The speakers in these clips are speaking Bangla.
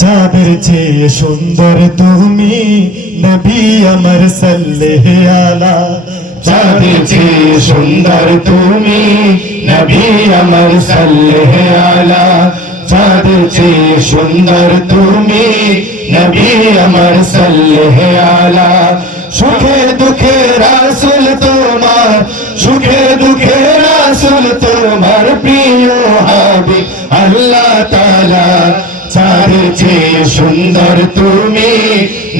চাঁদের চেয়ে সুন্দর তুমি নবী আমার সাল্লাল্লাহু আলা। চাঁদের চেয়ে সুন্দর তুমি নবী আমার সাল্লাল্লাহু আলা। চাঁদের চেয়ে সুন্দর তুমি নবী আমার সাল্লাল্লাহু আলা। সুখে দুঃখে রাসূল তোমার, সুখে দুঃখে রাসূল তোমার প্রিয় হাবিব আল্লাহ তাআলা। চাঁদের চেয়ে সুন্দর তুমি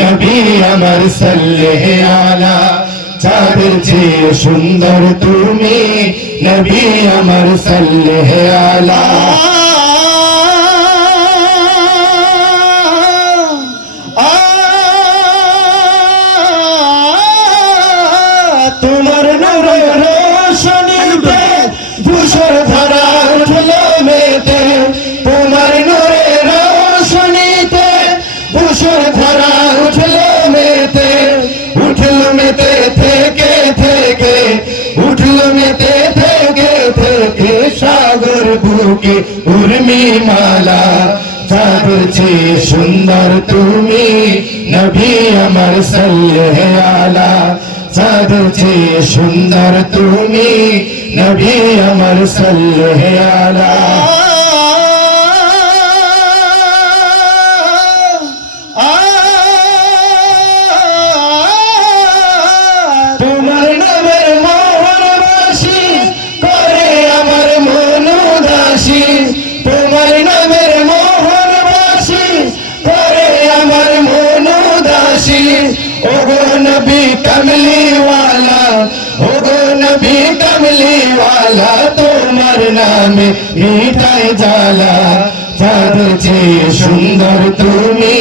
নবী আমার সাল্লাল্লাহু আলা। চাঁদের চেয়ে সুন্দর তুমি নবী আমার সাল্লাল্লাহু আলা। তোমার নূরে রোশনীতে ধূসর ধারা উঠলো মেতে। তোমার নূরে রোশনীতে ধূসর ধারা উঠলো মেতে। উঠলো মেতে থেকে থেকে, উঠলো মেতে থেকে থেকে সাগর বুকে উর্মি মালা। চাঁদের চেয়ে সুন্দর তুমি নবী আমার সাল্লাল্লাহু আলা। চাঁদের চেয়ে সুন্দর তুমি নবী আমার সাল্লাল্লাহু আলা। তোমার নামের মোহর বাসি করে আমার মন উদাসী। তোমার নামের মোহর বাসি করে আমার মন উদাসী। ওগো নবী কমলিওয়ালা, ওগো নবী কমলিওয়ালা, তোমার নামে মিটায় জ্বালা। চাঁদের চেয়ে সুন্দর তুমি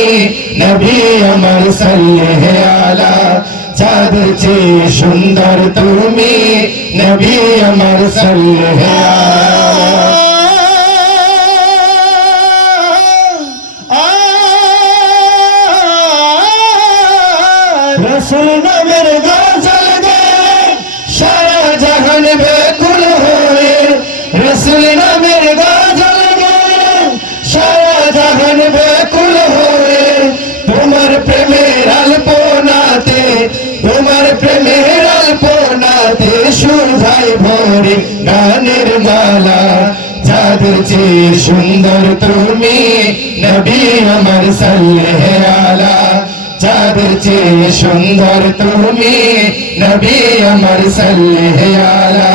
নবী আমার সাল্লাল্লাহু আলা। চাঁদের চেয়ে সুন্দর তুমি নবী আমার সাল্লাল্লাহু আলা। রসুল নামের গজল গায়ে সারা জাহান বেকুল হয়ে। রসুল নামের গজল গায়ে সারা জাহান বেকুল হয়ে। তোমার প্রেমের আলপনাতে, তোমার প্রেমের আলপনাতে সুধাই ভরে গানের মালা। চাঁদের চেয়ে সুন্দর তুমি নবী আমার সাল্লাল্লাহু আলা। চাঁদের চেয়ে সুন্দর তুমি নবী আমার সাল্লাল্লাহু আলা।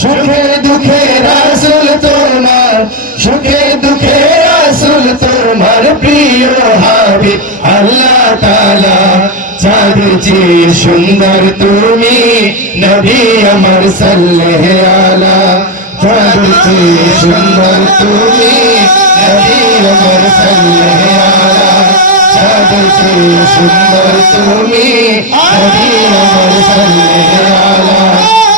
সুখে দুঃখে রাসূল তোমার, সুখে দুঃখে রাসূল তোমার প্রিয় হাবিব আল্লাহ তাআলা। চাঁদের চেয়ে সুন্দর তুমি নবী আমার সাল্লাল্লাহু আলা। চাঁদের চেয়ে সুন্দর তুমি নবী আমার সাল্লাল্লাহু আলা। চাঁদের চেয়ে সুন্দর তুমি নবী আমার সাল্লাল্লাহু আলা।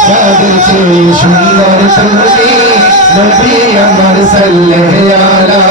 চাঁদের চেয়ে সুন্দর তুমি নবী আমার সাল্লাল্লাহু আলা।